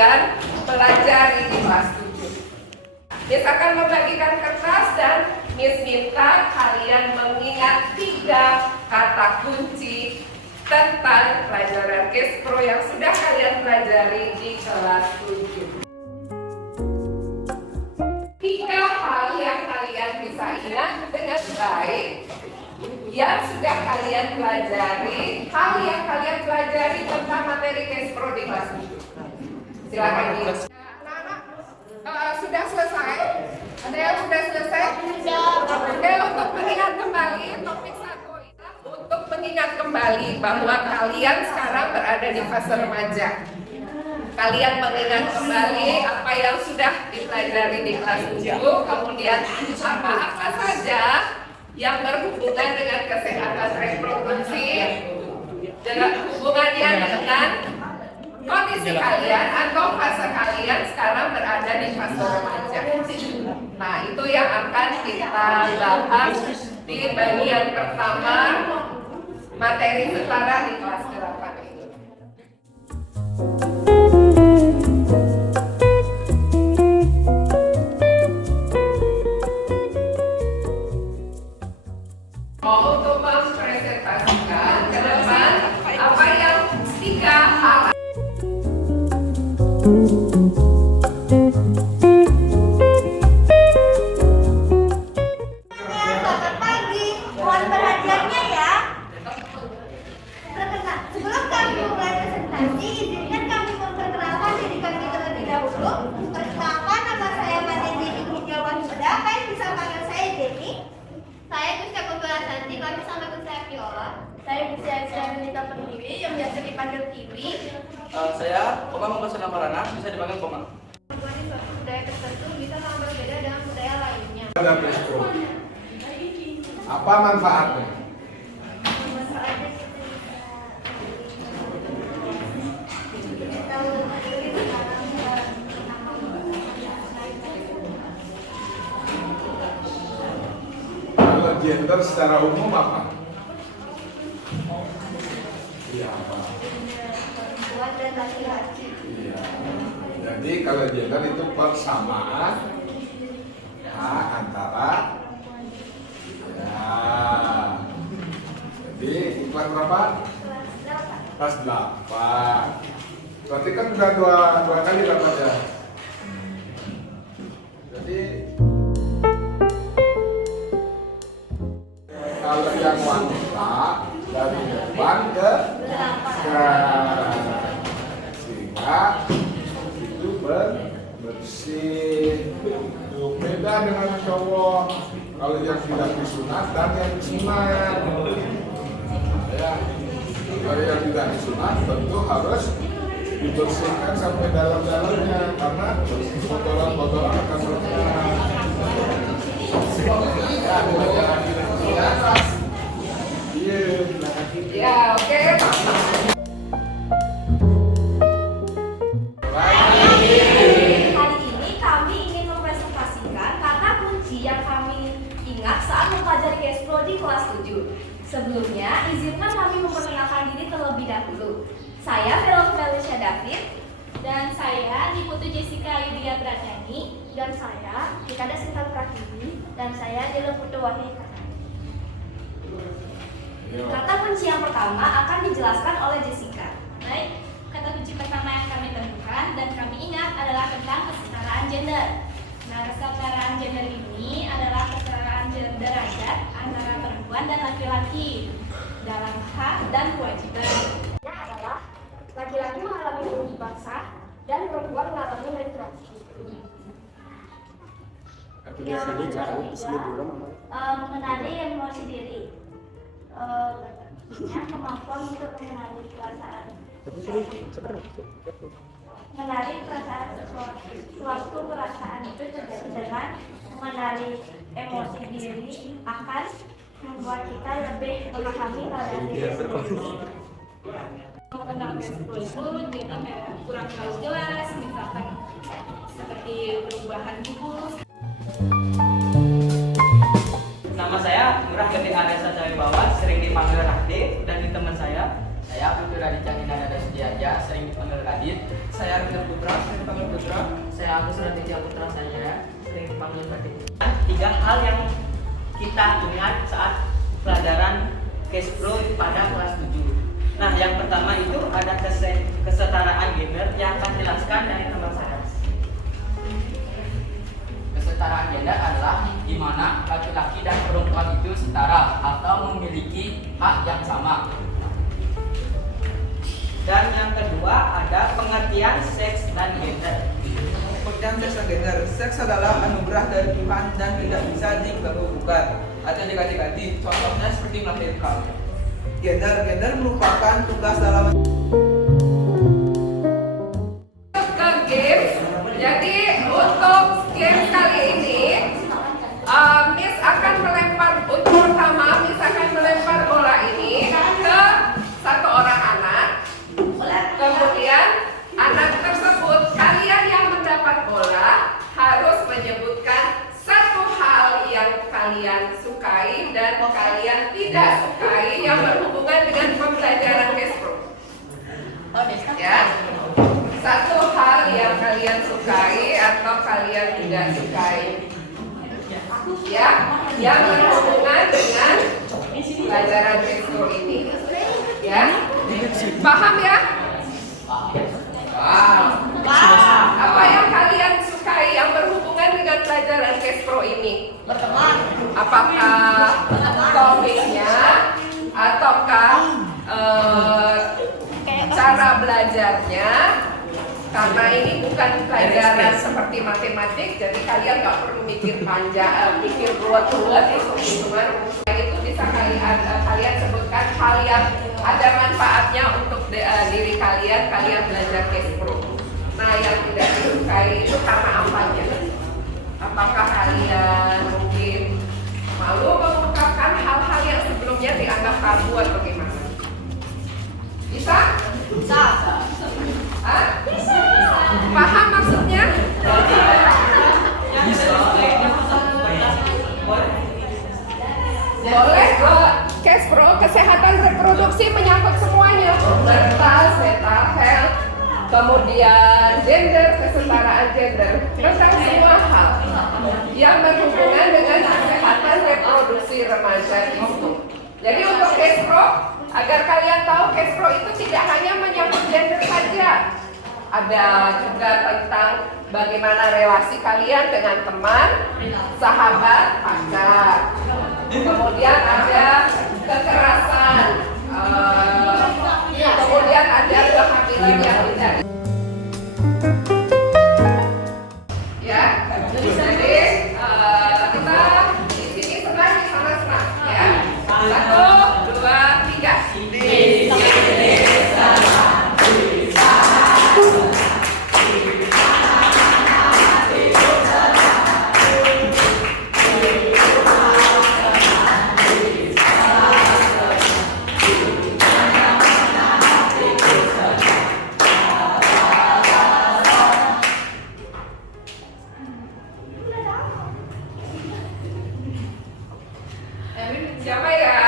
kalian pelajari di kelas 7. Miss akan membagikan kertas dan Miss minta kalian mengingat 3 kata kunci tentang pelajaran Case Pro yang sudah kalian pelajari di kelas 7. 3 hal yang kalian bisa ingat dengan baik yang sudah kalian pelajari, hal yang kalian pelajari tentang materi Case Pro di kelas 7. Silakan Ibu. Anak-anak sudah selesai? Ada yang sudah selesai? Sudah. Untuk mengingat kembali topik 1 untuk mengingat kembali bahwa kalian sekarang berada di fase remaja. Kalian mengingat kembali apa yang sudah dipelajari di kelas 7, kemudian apa-apa saja yang berhubungan dengan kesehatan reproduksi, dengan hubungannya dengan kondisi kalian atau fase kalian sekarang berada di fase remaja. Nah, itu yang akan kita bahas di bagian pertama materi setara di kelas 8 ini. Mau untuk mempresentasikan ke depan apa yang 3 hal. Selamat pagi, mohon perhatiannya ya. Sebelum kami mulai presentasi, izinkan kami memperkenalkan diri kami terlebih dahulu. Pertama, nama saya Madeni Hidjawan Muda, kalian bisa panggil saya Deni. Saya Kusya Kumpula Santi, kalian bisa panggil saya Viola. Saya Kusya Nita Pertiwi, yang biasa dipanggil Tiwi. Saya Oma Muhammad Marana, bisa dipanggil Koma. Di suatu budaya tertentu bisa sangat berbeda dengan budaya lainnya. Ada Case Pro. Apa manfaatnya? Manfaatnya Kalau gender secara umum apa? Iya apa? perempuan dan laki-laki. Iya. Jadi kalau gender itu persamaan antara ya. Jadi kelas berapa? Kelas 8. Berarti kan udah dua kali dapat ya. Jadi kalau yang wanita dari depan ke sehingga itu bersih. Beda dengan cowok kalau yang tidak disunat dan yang disunat. Ya, kalau yang tidak disunat tentu harus dibersihkan sampai dalam-dalamnya karena kotoran-kotoran akan melekat. Ya, oke. Hari ini kami ingin mempresentasikan kata kunci yang kami ingat saat mempelajari Case Pro di kelas 7. Sebelumnya, izinkan kami memperkenalkan diri terlebih dahulu. Saya Velo Felicia David, Dan saya Niputu Jessica Yudia Pratani. dan saya Dikada Sinta Pratiwi, dan saya Dela Putu Wahyu. Kata kunci yang pertama akan dijelaskan oleh Jessica. Baik, kata kunci pertama yang kami temukan dan kami ingat adalah tentang kesetaraan gender. Nah, kesetaraan gender ini adalah kesetaraan derajat antara perempuan dan laki-laki dalam hak dan kewajiban. Adalah laki-laki mengalami kewajiban sah dan perempuan mengalami menstruasi. Yang ketiga, mengenali emosi diri. Kemampuan untuk mengenali perasaan. Mengenali perasaan suatu perasaan itu terjadi dengan mengenali emosi diri akan membuat kita lebih memahami keadaan diri sendiri. Mengenal Case Pro itu jadi kurang terlalu jelas, misalkan seperti perubahan tubuh. Nama saya Murah Genti Aresa Cawibawa, sering dipanggil Radit, dan di teman saya Putu Radit Candinada Sujiaja, sering dipanggil Radit. saya Arifin Putra, sering dipanggil Putra. Saya Agus Raditya Putra, saya sering dipanggil Batik. 3 hal yang kita ingat saat pelajaran cash flow pada kelas 7. Nah, yang pertama itu ada kesetaraan gender yang akan dijelaskan dari teman saya. Kesetaraan gender adalah di mana laki-laki dan perempuan itu setara atau memiliki hak yang sama. Dan yang kedua ada pengertian seks dan gender. Pengertian seks dan gender. Seks adalah anugerah dari Tuhan dan tidak bisa diganggu-gugat atau diganti-ganti. Contohnya seperti melahirkan. Gender merupakan tugas dalam Ke game. Jadi untuk game kali ini, Miss akan melempar untuk pertama, Miss akan melempar bola ini ke satu orang anak. Kemudian anak tersebut, kalian yang mendapat bola harus menyebutkan satu hal yang kalian sukai dan kalian tidak sukai yang berhubungan dengan pembelajaran cash flow. Ya, satu hal yang kalian sukai atau kalian tidak sukai, ya, yang berhubungan dengan pelajaran cash flow ini. Ya, paham ya? Apa yang kalian sukai yang berhubungan dengan pelajaran cash flow ini? Berteman. Apakah topiknya ataukah cara belajarnya? Karena ini bukan pelajaran seperti matematik, jadi kalian nggak perlu mikir panjang, mikir ruwet-ruwet hitung-hitungan. Itu bisa kalian sebutkan hal yang ada manfaatnya untuk diri kalian belajar cash flow. Nah, yang tidak disukai itu karena apanya? Apakah kalian mungkin malu mengungkapkan hal-hal yang sebelumnya dianggap tabu atau gimana? Bisa? Bisa. Hah? Bisa. Paham maksudnya? Boleh. Cash flow, kesehatan reproduksi menyangkut semuanya. Mental health, kemudian gender, kesetaraan gender, tentang semua hal yang berhubungan dengan kesehatan reproduksi remaja itu. Jadi untuk cash flow, agar kalian tahu cash flow itu tidak hanya menyangkut gender saja, ada juga tentang bagaimana relasi kalian dengan teman, sahabat, pacar. Kemudian ada kekerasan, kemudian ada kehamilan yang tidak. Ya, jadi kita di sini senang, di sana senang. Ya, 1, 2, 3. Di sini senang, di sana. Siapa ya?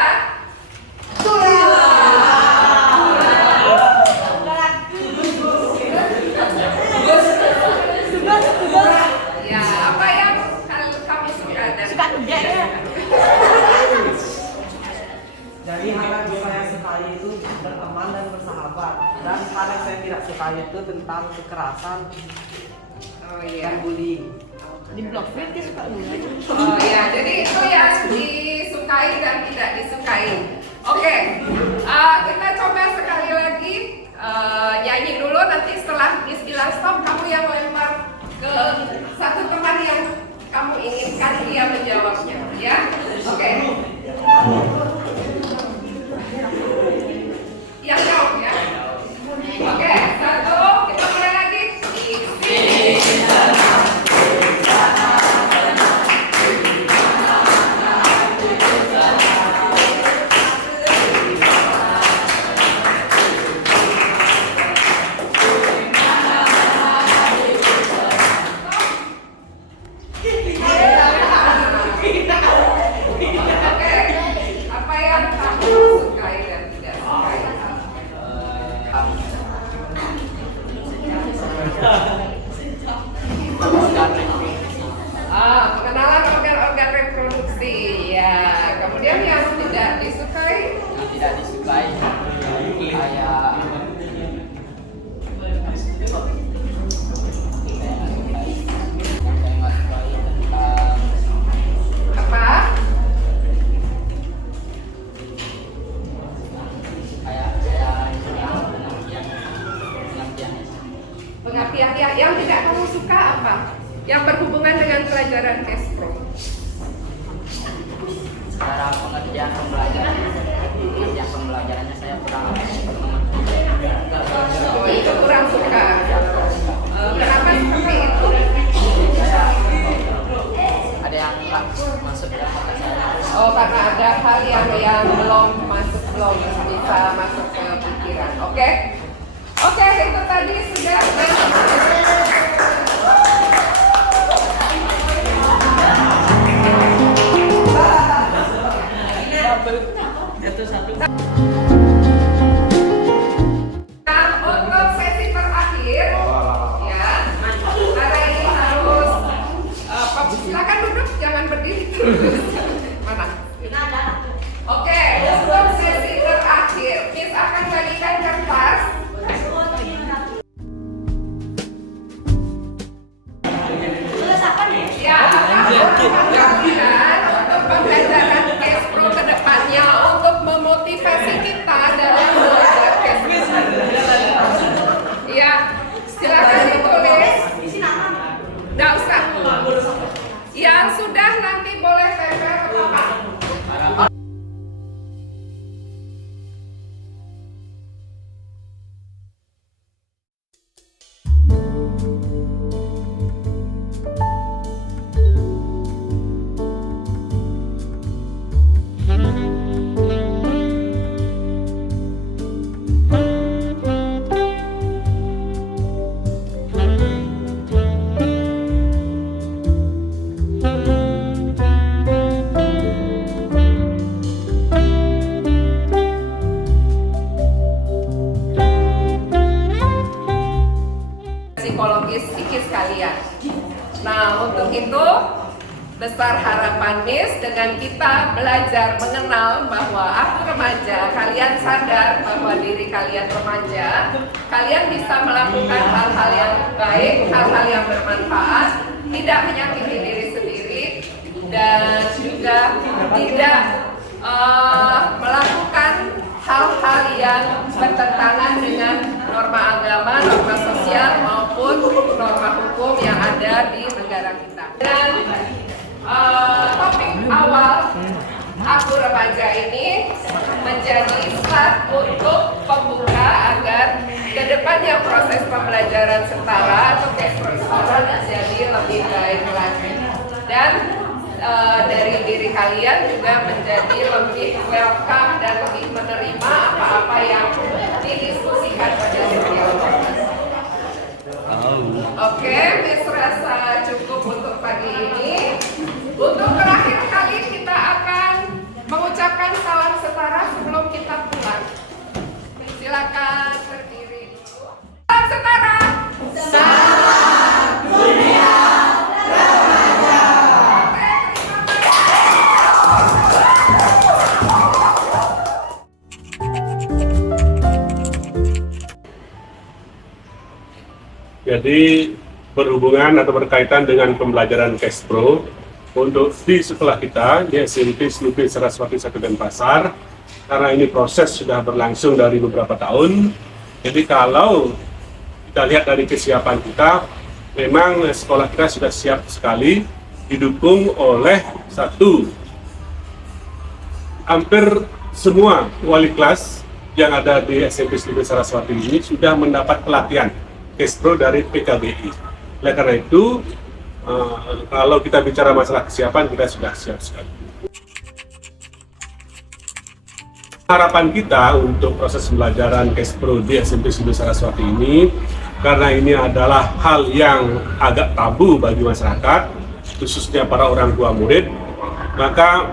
Ya, apa yang kamu suka dan Dari hal yang saya sukai itu berteman dan bersahabat, dan hal yang saya tidak sukai itu tentang kekerasan Oh iya. dan bullying. Di blog dia suka bullying. Oh ya, jadi itu yang disukai dan tidak disukai. Oke, kita coba sekali lagi nyanyi dulu. Nanti setelah Miss bilang stop, kamu yang lempar ke satu teman yang kamu inginkan dia menjawabnya, ya? Oke. Yang jawab ya. Oke, 1, kita mulai lagi. tidak kamu suka apa? Yang berhubungan dengan pelajaran Kespro. Cara pengerjaan pembelajarannya saya kurang mengerti. Oh, itu kurang suka. Kenapa seperti itu? Ada yang nggak masuk dalam otak saya. Oh, karena ada hal yang belum bisa masuk ke pikiran. Oke, itu tadi sudah. Itu satu. Nah, untuk sesi terakhir, ya, karena ini harus silakan duduk, jangan berdiri terus. Mana? Oke, untuk sesi terakhir, Miss akan bagikan kertas. Ya, untuk pembelajaran Kespro ke depannya untuk memotivasi kita dalam belajar Kespro. Ya, silakan ditulis. Nggak usah. Yang sudah nanti boleh tempel ke papan. Psikologis psikis kalian. Nah, untuk itu besar harapan Miss dengan kita belajar mengenal bahwa aku remaja, kalian sadar bahwa diri kalian remaja, kalian bisa melakukan hal-hal yang baik, hal-hal yang bermanfaat, tidak menyakiti diri sendiri, dan juga tidak melakukan hal-hal yang bertentangan dengan norma agama, norma sosial maupun norma hukum yang ada di negara kita. Dan topik awal aku remaja ini menjadi start untuk pembuka agar kedepannya proses pembelajaran setara atau Kespro setara menjadi lebih baik lagi. Dan dari diri kalian juga menjadi lebih welcome dan lebih menerima apa-apa yang didiskusikan pada setiap kelas. Oke, Miss rasa cukup untuk pagi ini. Untuk terakhir kali kita akan mengucapkan salam setara sebelum kita pulang. Silakan berdiri dulu. Salam setara. Salam dunia remaja. Jadi berhubungan atau berkaitan dengan pembelajaran Kespro untuk di sekolah kita di SMP Slupi Saraswati 1 Denpasar, karena ini proses sudah berlangsung dari beberapa tahun. Jadi kalau kita lihat dari kesiapan kita, memang sekolah kita sudah siap sekali, didukung oleh hampir semua wali kelas yang ada di SMP Slupi Saraswati ini sudah mendapat pelatihan Kespro dari PKBI. Oleh karena itu, kalau kita bicara masalah kesiapan, kita sudah siap sekali. Harapan kita untuk proses pembelajaran Kespro di SMP Slupi Saraswati ini, karena ini adalah hal yang agak tabu bagi masyarakat, khususnya para orang tua murid, maka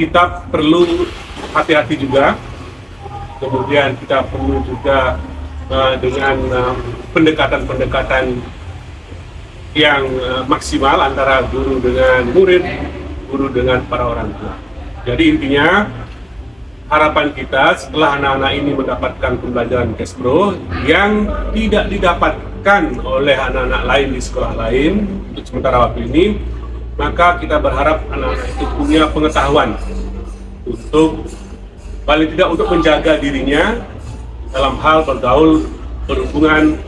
kita perlu hati-hati juga. Kemudian kita perlu juga dengan pendekatan-pendekatan yang maksimal antara guru dengan murid, guru dengan para orang tua. Jadi intinya harapan kita setelah anak-anak ini mendapatkan pembelajaran Kespro yang tidak didapatkan oleh anak-anak lain di sekolah lain untuk sementara waktu ini, maka kita berharap anak-anak itu punya pengetahuan untuk paling tidak untuk menjaga dirinya dalam hal bergaul, berhubungan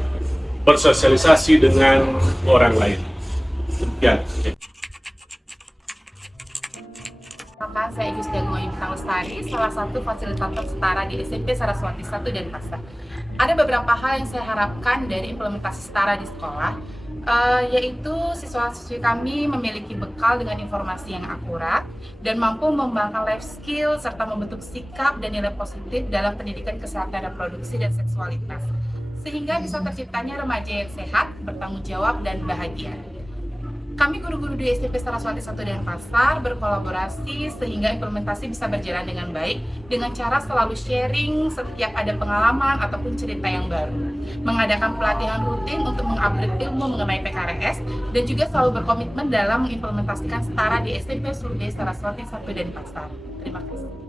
bersosialisasi dengan orang lain. Demikian. Maka saya Gus Dagoy Bintang Lestari, salah satu fasilitator setara di SMP Saraswati 1 Denpasar. Ada beberapa hal yang saya harapkan dari implementasi setara di sekolah, yaitu siswa-siswi kami memiliki bekal dengan informasi yang akurat dan mampu mengembangkan life skill serta membentuk sikap dan nilai positif dalam pendidikan kesehatan reproduksi dan seksualitas, sehingga bisa terciptanya remaja yang sehat, bertanggung jawab, dan bahagia. Kami guru-guru di SMP Saraswati 1 Denpasar berkolaborasi sehingga implementasi bisa berjalan dengan baik dengan cara selalu sharing setiap ada pengalaman ataupun cerita yang baru, mengadakan pelatihan rutin untuk mengupgrade ilmu mengenai PKRS, dan juga selalu berkomitmen dalam mengimplementasikan setara di SMP Saraswati 1 Denpasar. Terima kasih.